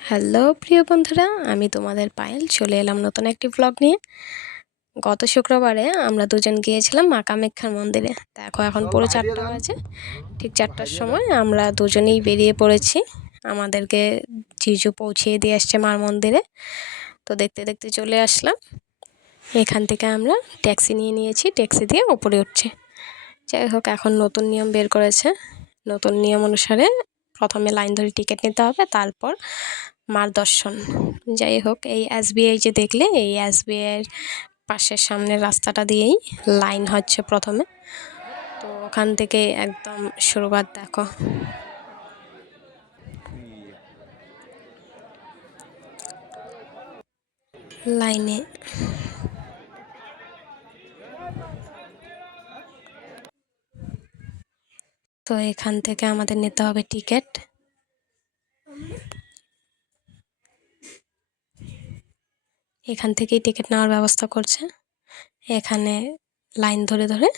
Hello প্রিয় বন্ধুরা, আমি তোমাদের পায়েল চলে এলাম নতুন একটি ব্লগ নিয়ে। গত শুক্রবারে আমরা দুজন গিয়েছিলাম মা কামাখ্যার মন্দিরে। দেখো এখন পুরো 4টা বাজে। ঠিক 4টার সময় আমরা দুজনেই বেরিয়ে পড়েছি। আমাদেরকে জিজু পৌঁছিয়ে দিয়ে আসছে মার মন্দিরে। তো দেখতে দেখতে চলে আসলাম। এখান থেকে আমরা ট্যাক্সি নিয়ে নিয়েছি, ট্যাক্সি দিয়ে ওপরে উঠছি। যাই হোক, এখন নতুন নিয়ম বের করেছে। নতুন নিয়ম অনুসারে প্রথমে লাইন ধরে টিকিট নিতে হবে, তারপর মার দর্শন। যাই হোক, এই এসবিআই যে দেখলে, এই এসবিআইয়ের পাশের সামনের রাস্তাটা দিয়েই লাইন হচ্ছে প্রথমে। তো ওখান থেকে একদম শুরুবাত দেখো। লাইনে তো এখান থেকে আমাদের নিতে হবে টিকিট। এখান থেকেই টিকিট নেওয়ার ব্যবস্থা করছে। এখানে লাইন ধরে ধরে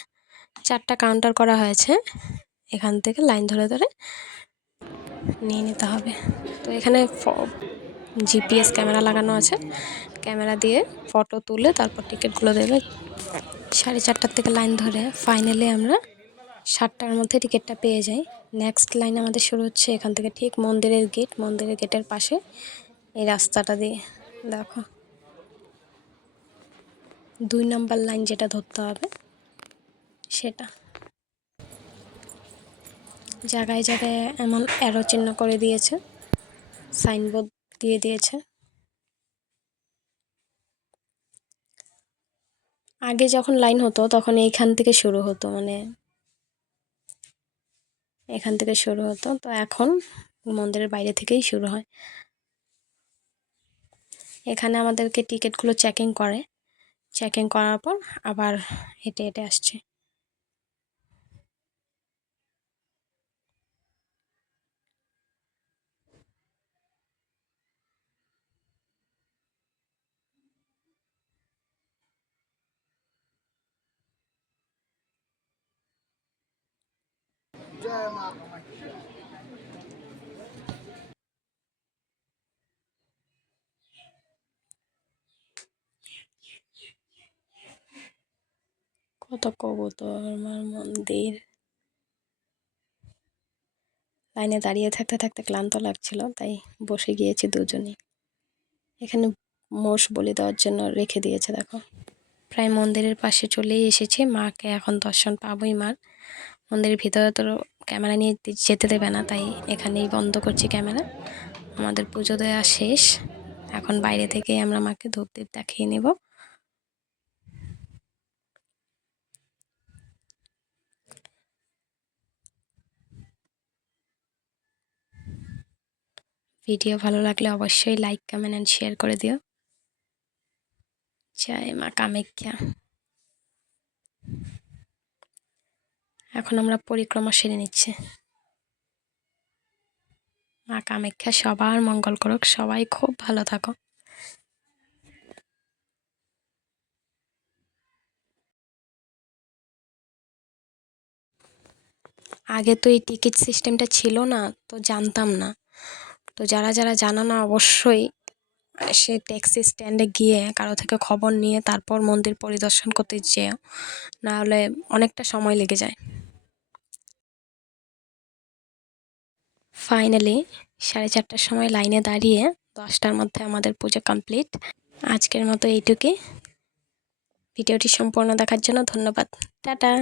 4টা কাউন্টার করা হয়েছে। এখান থেকে লাইন ধরে ধরে নিয়ে নিতে হবে। তো এখানে জিপিএস ক্যামেরা লাগানো আছে। ক্যামেরা দিয়ে ফটো তুলে তারপর টিকিটগুলো দেবে। 4:30 থেকে লাইন ধরে ফাইনালি আমরা 7টার মধ্যে টিকিটটা পেয়ে যাই। নেক্সট লাইন আমাদের শুরু হচ্ছে এখান থেকে, ঠিক মন্দিরের গেটের পাশে এই রাস্তাটা দিয়ে। দেখো 2 নম্বর লাইন যেটা ধরতে হবে সেটা। জায়গায় জায়গায় এমন অ্যারো চিহ্ন করে দিয়েছে, সাইনবোর্ড দিয়ে দিয়েছে। আগে যখন লাইন হতো তখন এইখান থেকে শুরু হতো, মানে এখান থেকে শুরু হতো। তো এখন মন্দিরের বাইরে থেকেই শুরু হয়। এখানে আমাদেরকে টিকিটগুলো চেকিং করার পর আবার হেঁটে হেঁটে আসছে। কত কবুতর, মার মন্দির। লাইনে দাঁড়িয়ে থাকতে থাকতে ক্লান্ত লাগছিল, তাই বসে গিয়েছি দুজনেই। এখানে মোষ বলি দেওয়ার জন্য রেখে দিয়েছে দেখো। প্রায় মন্দিরের পাশে চলেই এসেছি। মাকে এখন দর্শন পাবোই মার। মন্দিরের ভিতরে তো ক্যামেরা নিয়ে যেতে দেবে না, তাই এখানেই বন্ধ করছি ক্যামেরা। আমাদের পুজো দেওয়া শেষ। এখন বাইরে থেকেই আমরা মাকে ধূপ দীপ দেখিয়ে নেব। ভিডিও ভালো লাগলে অবশ্যই লাইক, কমেন্ট অ্যান্ড শেয়ার করে দিও। জয় মা কামাখ্যা। এখন আমরা পরিক্রমা সেরে নিচ্ছি। মা কামাখ্যা সবার মঙ্গল করুক, সবাই খুব ভালো থাকো। আগে তো এই টিকিট সিস্টেমটা ছিল না, তো জানতাম না। তো যারা যারা জানো না, অবশ্যই সে ট্যাক্সি স্ট্যান্ডে গিয়ে কারো থেকে খবর নিয়ে তারপর মন্দির পরিদর্শন করতে যেও, না হলে অনেকটা সময় লেগে যায়। ফাইনালি 4:30টার সময় লাইনে দাঁড়িয়ে 10টার মধ্যে আমাদের পুজো কমপ্লিট। আজকের মতো এইটুকুই। ভিডিওটি সম্পূর্ণ দেখার জন্য ধন্যবাদ। টাটা।